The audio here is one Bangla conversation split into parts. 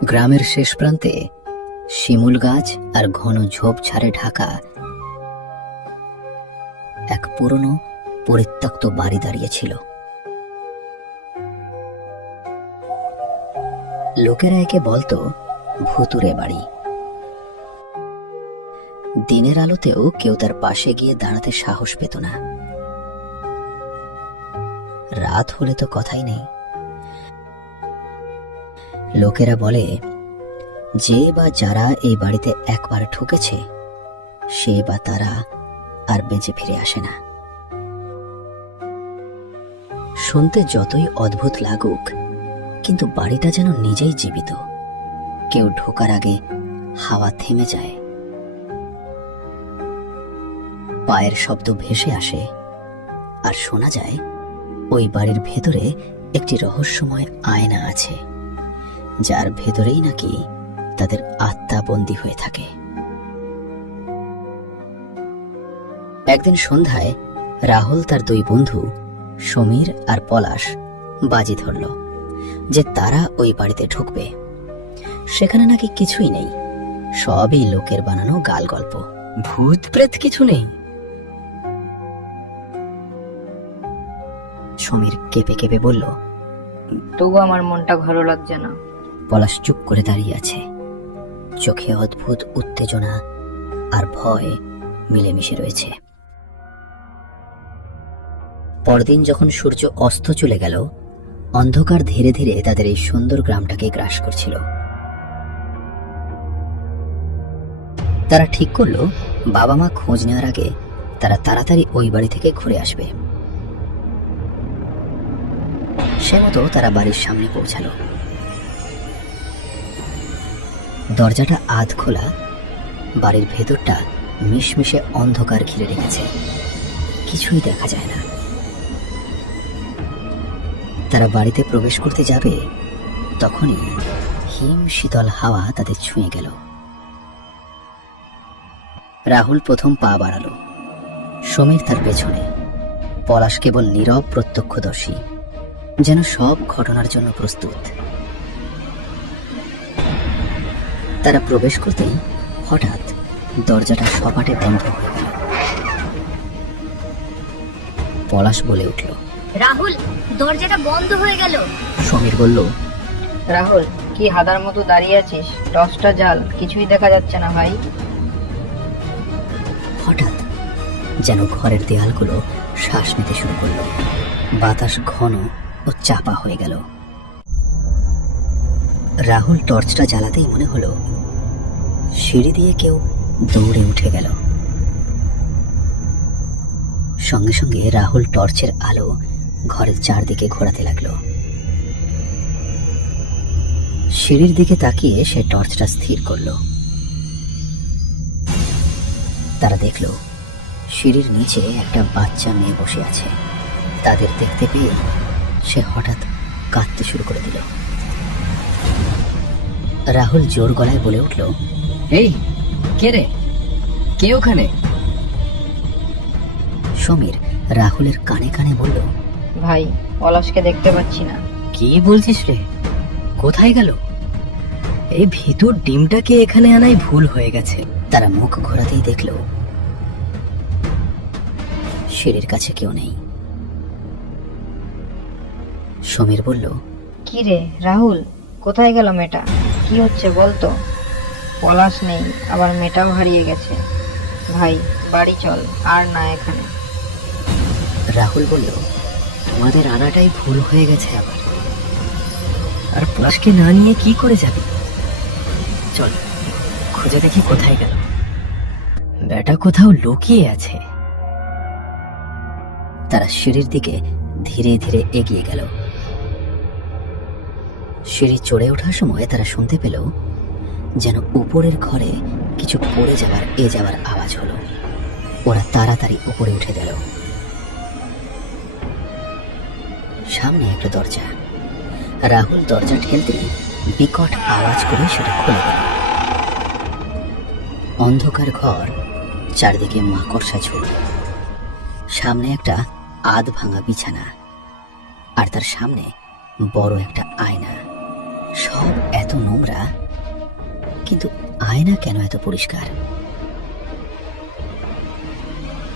গ্রামের শেষ প্রান্তে শিমুল গাছ আর ঘন ঝোপঝাড়ে ঢাকা এক পুরনো পরিত্যক্ত বাড়ি দাঁড়িয়েছিল। লোকেরা একে বলতো ভুতুরে বাড়ি। দিনের আলোতেও কেউ তার পাশে গিয়ে দাঁড়াতে সাহস পেত না। রাত হলে তো কথাই নেই। লোকেরা বলে, যে বা যারা এই বাড়িতে একবার ঢুকেছে সে বা তারা আর বেঁচে ফিরে আসে না। শুনতে যতই অদ্ভুত লাগুক, কিন্তু বাড়িটা যেন নিজেই জীবিত। কেউ ঢোকার আগে হাওয়া থেমে যায়, পায়ের শব্দ ভেসে আসে, আর শোনা যায় ওই বাড়ির ভেতরে একটি রহস্যময় আয়না আছে, যার ভেতরেই নাকি তাদের আত্মা বন্দী হয়ে থাকে। একদিন সন্ধ্যায় রাহুল তার দুই বন্ধু সমীর আর পলাশ বাজি ধরল যে তারা ওই বাড়িতে ঢুকবে। সেখানে নাকি কিছুই নেই, সবই লোকের বানানো গাল গল্প। ভূত প্রেত কিছু নেই। সমীর কেঁপে কেঁপে বলল, তবু আমার মনটা ভালো লাগছে না। পলাশ চুপ করে দাঁড়িয়ে আছে, চোখে অদ্ভুত উত্তেজনা আর ভয় মিলেমিশে রয়েছে। পরদিন যখন সূর্য অস্ত চলে গেল, অন্ধকার ধীরে ধীরে তাদের এই সুন্দর গ্রামটাকে গ্রাস করছিল। তারা ঠিক করলো বাবা মা খোঁজ নেওয়ার আগে তারা তাড়াতাড়ি ওই বাড়ি থেকে ঘুরে আসবে। সে মতো তারা বাড়ির সামনে পৌঁছালো। দরজাটা আধ খোলা, বাড়ির ভেতরটা মিশমিশে অন্ধকার ঘিরে রেখেছে, কিছুই দেখা যায় না। তারা বাড়িতে প্রবেশ করতে যাবে, তখনই হিম শীতল হাওয়া তাদের ছুঁয়ে গেল। রাহুল প্রথম পা বাড়ালো, সমীর তার পেছনে, পলাশ কেবল নীরব প্রত্যক্ষদর্শী, যেন সব ঘটনার জন্য প্রস্তুত। তারা প্রবেশ করতেই হঠাৎ দরজাটা সপাটে বন্ধ হয়ে গেল। পলাশ বলে উঠল, রাহুল, দরজাটা বন্ধ হয়ে গেল। সমীর বলল, রাহুল, কি হাদার মতো দাঁড়িয়ে আছিস? টর্চটা জ্বাল, কিছুই দেখা যাচ্ছে না ভাই। হঠাৎ যেন ঘরের দেয়ালগুলো শ্বাস নিতে শুরু করলো। বাতাস ঘন ও চাপা হয়ে গেল। রাহুল টর্চটা জ্বালাতেই মনে হলো সিঁড়ি দিয়ে কেউ দৌড়ে উঠে গেল। সঙ্গে সঙ্গে রাহুল টর্চের আলো ঘরের চারদিকে ঘোরাতে লাগলো। সিঁড়ির দিকে তাকিয়ে সে টর্চটা স্থির করলো। তারা দেখল সিঁড়ির নিচে একটা বাচ্চা মেয়ে বসে আছে। তাদের দেখতে পেয়ে সে হঠাৎ কাঁদতে শুরু করে দিল। রাহুল জোর গলায় বলে উঠল, এই কে রে, কে ওখানে? সমীর রাহুলের কানে কানে বলল, ভাই, পলাশকে দেখতে পাচ্ছি না। কি বলছিস রে, কোথায় গেল? এই ভিতর ডিমটাকে এখানে আনাই ভুল হয়ে গেছে। তারা মুখ ঘোরাতেই দেখল সিঁড়ির কাছে কেউ নেই। সমীর বলল, কি রে রাহুল, কোথায় গেল মেয়েটা? কি হচ্ছে বলতো? পলাশ নেই, আবার মেয়েটাও হারিয়ে গেছে। ভাই, বাড়ি চল, আর না এখানে। রাহুল বলল, তোমাদের আনাটাই ভুল হয়ে গেছে আবার। আর পলাশকে না নিয়ে কি করে যাবে? চল খুঁজে দেখি কোথায় গেল। বেটা কোথাও লুকিয়ে আছে। তারা সিঁড়ির দিকে ধীরে ধীরে এগিয়ে গেল। সিঁড়ি চড়ে ওঠার সময় তারা শুনতে পেল যেন উপরের ঘরে কিছু পড়ে যাওয়ার যাওয়ার আওয়াজ হলো। ওরা তাড়াতাড়ি উপরে উঠে গেল। সামনে একটা দরজা। রাহুল দরজা ঠেলতেই বিকট আওয়াজ করে সেটা খুলে গেল। অন্ধকার ঘর, চারদিকে মাকড়সা ঝোল, সামনে একটা আধ ভাঙা বিছানা, আর তার সামনে বড় একটা আয়না। সব এত নোংরা, কিন্তু আয়না কেন এত পরিষ্কার?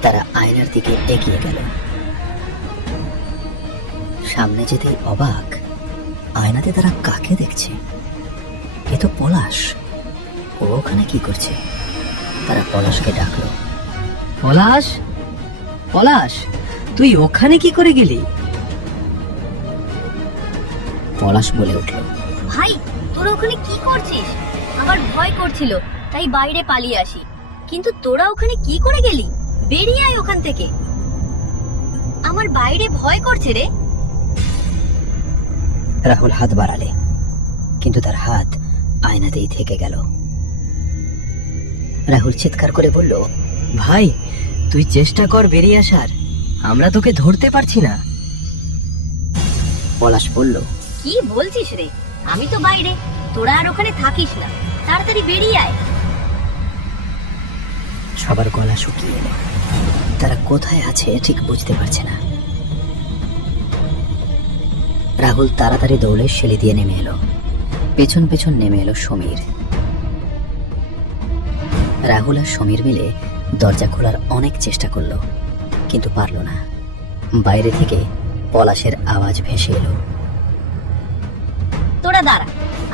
তারা আয়নার দিকে এগিয়ে গেল। সামনে যেতেই অবাক, আয়নাতে তারা কাকে দেখছে? এ তো পলাশ। ও ওখানে কি করছে? তারা পলাশকে ডাকলো। পলাশ, পলাশ, তুই ওখানে কি করে গেলি? পলাশ বলে উঠল, ভাই, তোরা ওখানে কি করছিস? আমার ভয় করছিল, তাই বাইরে পালিয়ে আসি। কিন্তু তোরা ওখানে কি করে গেলি? বেরিয়ে আয় ওখান থেকে। আমার বাইরে ভয় করছে রে। রাহুল হাত বাড়ালে, কিন্তু তার হাত আয়নাতেই থেকে গেল। রাহুল চিৎকার করে বলল, ভাই, তুই চেষ্টা কর বেরিয়ে আসার, আমরা তোকে ধরতে পারছি না। পলাশ বলল, কি বলছিস রে? আমি তো বাইরে, তোরা আর ওখানে থাকিস না। তাড়াতাড়ি বেরিয়ে আয়। সবার গলা শুকিয়ে এলো। তারা কোথায় আছে ঠিক বুঝতে পারছে না। রাহুল তাড়াতাড়ি দৌড়ে সিঁড়ি দিয়ে নেমে এলো। পেছন পেছন নেমে এলো সমীর। রাহুল আর সমীর মিলে দরজা খোলার অনেক চেষ্টা করলো, কিন্তু পারল না। বাইরে থেকে পলাশের আওয়াজ ভেসে এলো। তোরা দাঁড়া,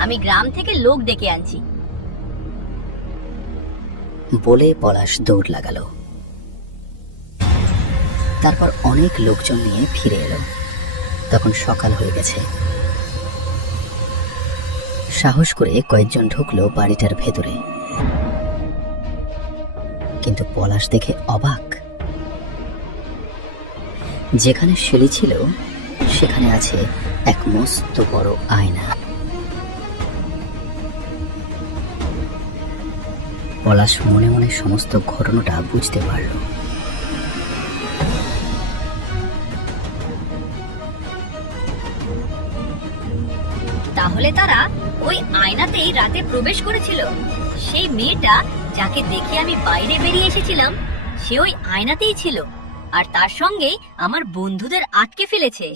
আমি গ্রাম থেকে লোক ডেকে আনছি। বলে পলাশ দৌড় লাগালো। তারপর অনেক লোকজন নিয়ে ফিরে এলো। তখন সকাল হয়ে গেছে। সাহস করে কয়েকজন ঢুকলো বাড়িটার ভেতরে, কিন্তু পলাশ দেখে অবাক। যেখানে সিঁড়ি ছিল সেখানে আছে এক মস্ত বড় আয়না। পলাশ মনে মনে সমস্ত ঘটনাটা বুঝতে পারল। তাহলে তারা ওই আয়নাতেই রাতে প্রবেশ করেছিল। সেই মেয়েটা যাকে দেখে আমি বাইরে বেরিয়ে এসেছিলাম, সে ওই আয়নাতেই ছিল, আর তার সঙ্গে আমার বন্ধুদের আটকে ফেলেছে।